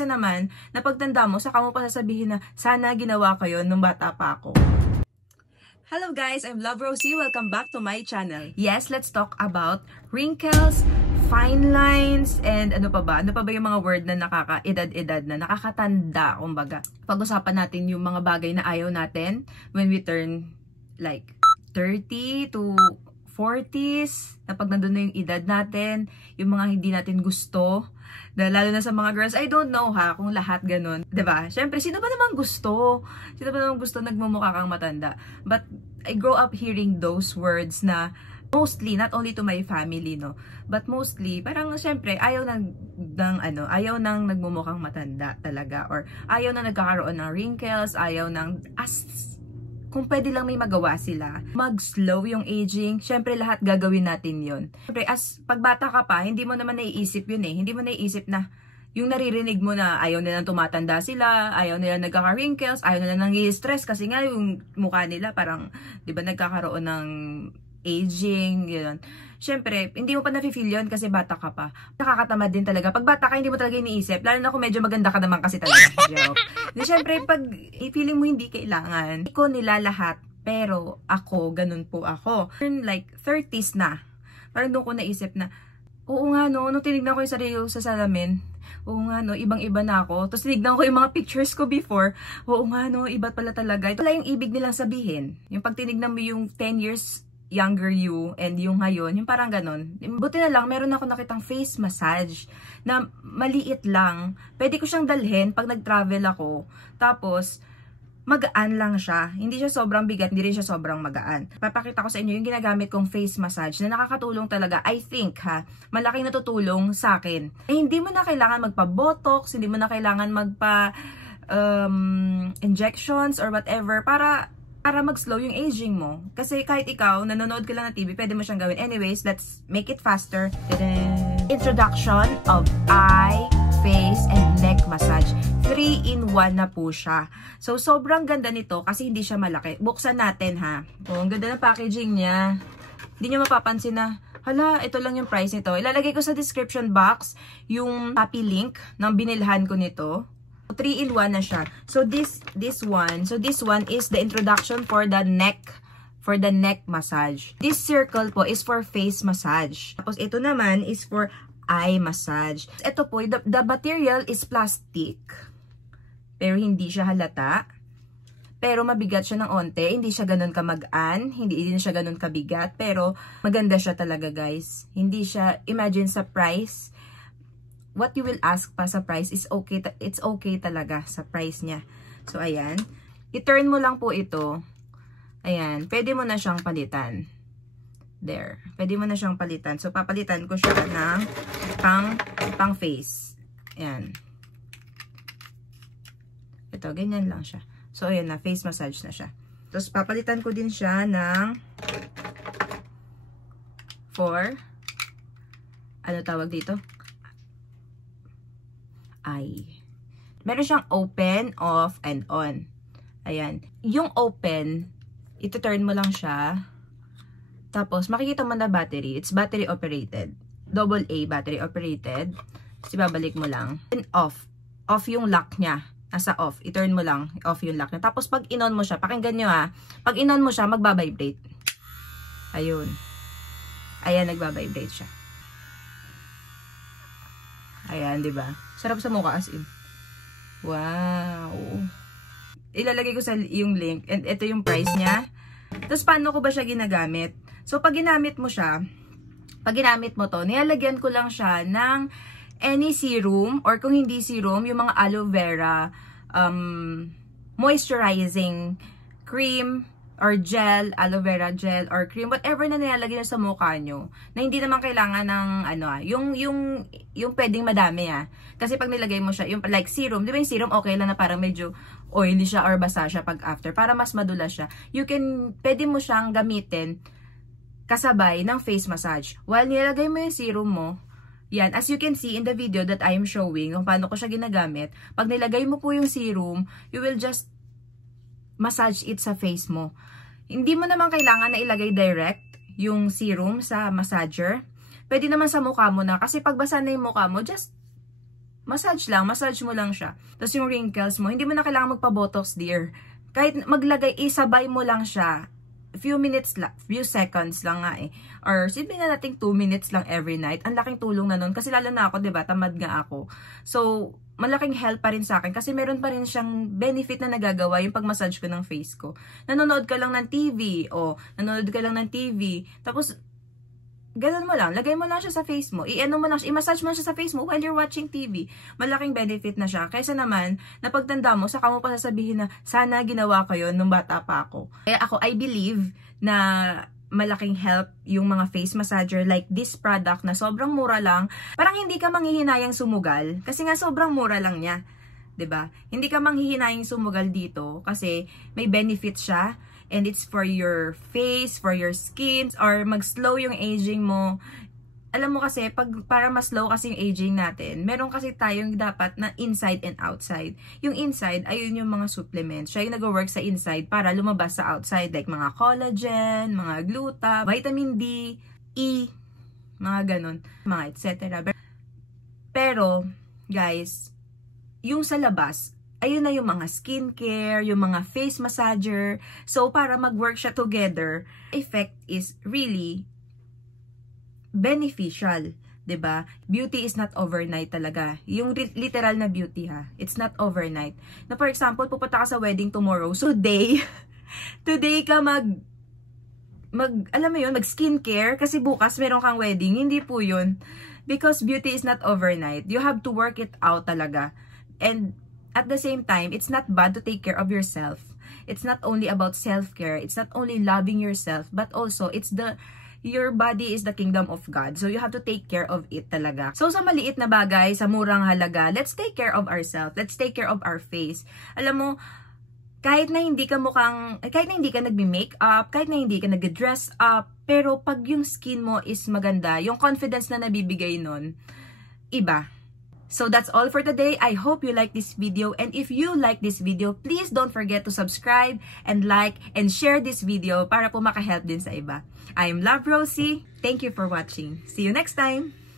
Isa naman, na pagtanda mo, saka mo pa sasabihin na, sana ginawa ko yun nung bata pa ako. Hello guys, I'm Love Rosie. Welcome back to my channel. Yes, let's talk about wrinkles, fine lines, and ano pa ba? Ano pa ba yung mga word na nakaka-edad-edad na, nakakatanda, kumbaga. Pag-usapan natin yung mga bagay na ayaw natin when we turn like 30 to 40s, na pag nandun na yung edad natin, yung mga hindi natin gusto, lalo na sa mga girls. I don't know ha, kung lahat ganun. 'Di ba? Syempre, sino ba namang gusto? Sino ba namang gusto nagmumukha kang matanda? But I grow up hearing those words na mostly, not only to my family, no, but mostly, parang syempre, ayaw ayaw nang nagmumukhang matanda talaga, or ayaw na nagkakaroon ng wrinkles, ayaw nang, kung pwede lang may magawa sila, mag-slow yung aging, syempre lahat gagawin natin yon. Syempre, as pagbata ka pa, hindi mo naman naiisip yun eh. Hindi mo naiisip na yung naririnig mo na ayaw nilang tumatanda sila, ayaw nila nagkaka-wrinkles, ayaw nila nang i-stress kasi nga yung mukha nila parang, di ba, nagkakaroon ng aging, yun. Syempre, hindi mo pa nafe-feel yun kasi bata ka pa. Nakakatamad din talaga. Pag bata ka, hindi mo talaga iniisip. Lalo na kung medyo maganda ka naman kasi talaga. Joke. Syempre, pag feeling mo hindi kailangan, hindi ko nila lahat. Pero ako, ganun po ako. Like, 30s na. Parang doon ko naisip na, oo nga no, nung tinignan ko yung sarili ko sa salamin, oo nga no, ibang-iba na ako. Tapos tinignan ko yung mga pictures ko before, oo nga no, iba pala talaga. Ito pala yung ibig nilang sabihin. Yung pag tinignan mo yung 10 years younger you and yung ngayon, yung parang ganun. Buti na lang, meron ako nakitang face massage na maliit lang. Pwede ko siyang dalhin pag nag-travel ako. Tapos, magaan lang siya. Hindi siya sobrang bigat, hindi rin siya sobrang magaan. Papakita ko sa inyo yung ginagamit kong face massage na nakakatulong talaga. I think ha, malaking natutulong sa akin. Eh, hindi mo na kailangan magpa-botox, hindi mo na kailangan magpa injections or whatever para mag-slow yung aging mo. Kasi kahit ikaw, nanonood ka lang na TV, pwede mo siyang gawin. Anyways, let's make it faster. Introduction of eye, face, and neck massage. 3-in-1 na po siya. So, sobrang ganda nito kasi hindi siya malaki. Buksan natin ha. Oh, ang ganda ng packaging niya. Hindi nyo mapapansin na, hala, ito lang yung price nito. Ilalagay ko sa description box yung Shopee link ng binilhan ko nito. 3-in-1 na siya. So this one is the introduction for the neck massage. This circle po is for face massage. Tapos ito naman is for eye massage. Ito po, the material is plastic. Pero hindi siya halata. Pero mabigat siya ng onte. Hindi siya ganun kamagaan. Hindi din siya ganun kabigat. Pero maganda siya talaga, guys. Hindi siya, imagine sa price, what you will ask pa sa price is okay, it's okay talaga sa price niya. So, ayan. I-turn mo lang po ito. Ayan. Pwede mo na siyang palitan. There. Pwede mo na siyang palitan. So, papalitan ko siya ng pang face. Ayan. Ito, ganyan lang siya. So, ayan na. Face massage na siya. Tapos, papalitan ko din siya ng ano tawag dito? Eye. Meron siyang open, off, and on. Ayan. Yung open, ito-turn mo lang siya. Tapos, makikita mo na battery. It's battery operated. AA battery operated. Tapos, ibabalik mo lang. And off. Off yung lock niya. Nasa off. I-turn mo lang. Off yung lock niya. Tapos, pag in-on mo siya, pakinggan nyo ha. Pag in-on mo siya, magbabibrate. Ayun. Ayan, nagbabibrate siya. Ayan, diba? Sarap sa mukha as in. Wow. Ilalagay ko sa yung link. And ito yung price niya. Tapos, paano ko ba siya ginagamit? So, pag ginamit mo siya, pag ginamit mo to, nilalagyan ko lang siya ng any serum, or kung hindi serum, yung mga aloe vera moisturizing cream, or gel, aloe vera gel, or cream, whatever na nilalagay na sa mukha nyo, na hindi naman kailangan ng, yung pwedeng madami Kasi pag nilagay mo siya, yung like serum, di ba yung serum, okay lang na parang medyo oily siya or basa siya pag after, para mas madula siya. Pwede mo siyang gamitin kasabay ng face massage. While nilagay mo yung serum mo, yan, as you can see in the video that I am showing, kung paano ko siya ginagamit, pag nilagay mo po yung serum, you will just massage it sa face mo. Hindi mo naman kailangan na ilagay direct yung serum sa massager. Pwede naman sa mukha mo na. Kasi pag basa na yung mukha mo, just massage mo lang siya. Tapos yung wrinkles mo, hindi mo na kailangan magpa-botox, dear. Kahit maglagay, isabay mo lang siya. Few minutes lang, few seconds lang nga eh. Or sabihin na natin 2 minutes lang every night. Ang laking tulong na nun. Kasi lalo na ako, diba, tamad nga ako. So, malaking help pa rin sa akin. Kasi meron pa rin siyang benefit na nagagawa yung pag-massage ko ng face ko. Nanonood ka lang ng TV. Tapos, ganun mo lang, lagay mo lang siya sa face mo, i-massage mo siya sa face mo while you're watching TV. Malaking benefit na siya. Kaysa naman, napagtanda mo, saka mo pa sasabihin na, sana ginawa ko yun nung bata pa ako. Kaya ako, I believe na malaking help yung mga face massager like this product na sobrang mura lang. Parang hindi ka manghihinayang sumugal, kasi nga sobrang mura lang niya. 'Di ba? Hindi ka manghihinayang sumugal dito kasi may benefit siya. And it's for your face, for your skin, or mag-slow yung aging mo. Alam mo kasi, para mas-slow kasi yung aging natin, meron kasi tayong dapat na inside and outside. Yung inside, ayun yung mga supplements. Siya yung nag-work sa inside para lumabas sa outside. Like mga collagen, mga gluta, vitamin D, E, mga ganun, mga etc. Pero, guys, yung sa labas, ayun na yung mga skincare, yung mga face massager. So, para mag-work siya together, effect is really beneficial. 'Di ba? Beauty is not overnight talaga. Yung literal na beauty ha. It's not overnight. Na for example, pupunta ka sa wedding tomorrow. So, today ka alam mo yun, mag-skincare kasi bukas meron kang wedding. Hindi po yun. Because beauty is not overnight. You have to work it out talaga. And at the same time, it's not bad to take care of yourself. It's not only about self-care. It's not only loving yourself, but also your body is the kingdom of God. So you have to take care of it talaga. So sa maliit na bagay, sa murang halaga, let's take care of ourselves. Let's take care of our face. Alam mo, kahit na hindi ka nagbi-makeup, kahit na hindi ka nag-dress up, pero pag yung skin mo is maganda, yung confidence na nabibigay nun, iba. So that's all for today. I hope you like this video, and if you like this video, please don't forget to subscribe and like and share this video para po maka-help din sa iba. I am Love Rosie. Thank you for watching. See you next time.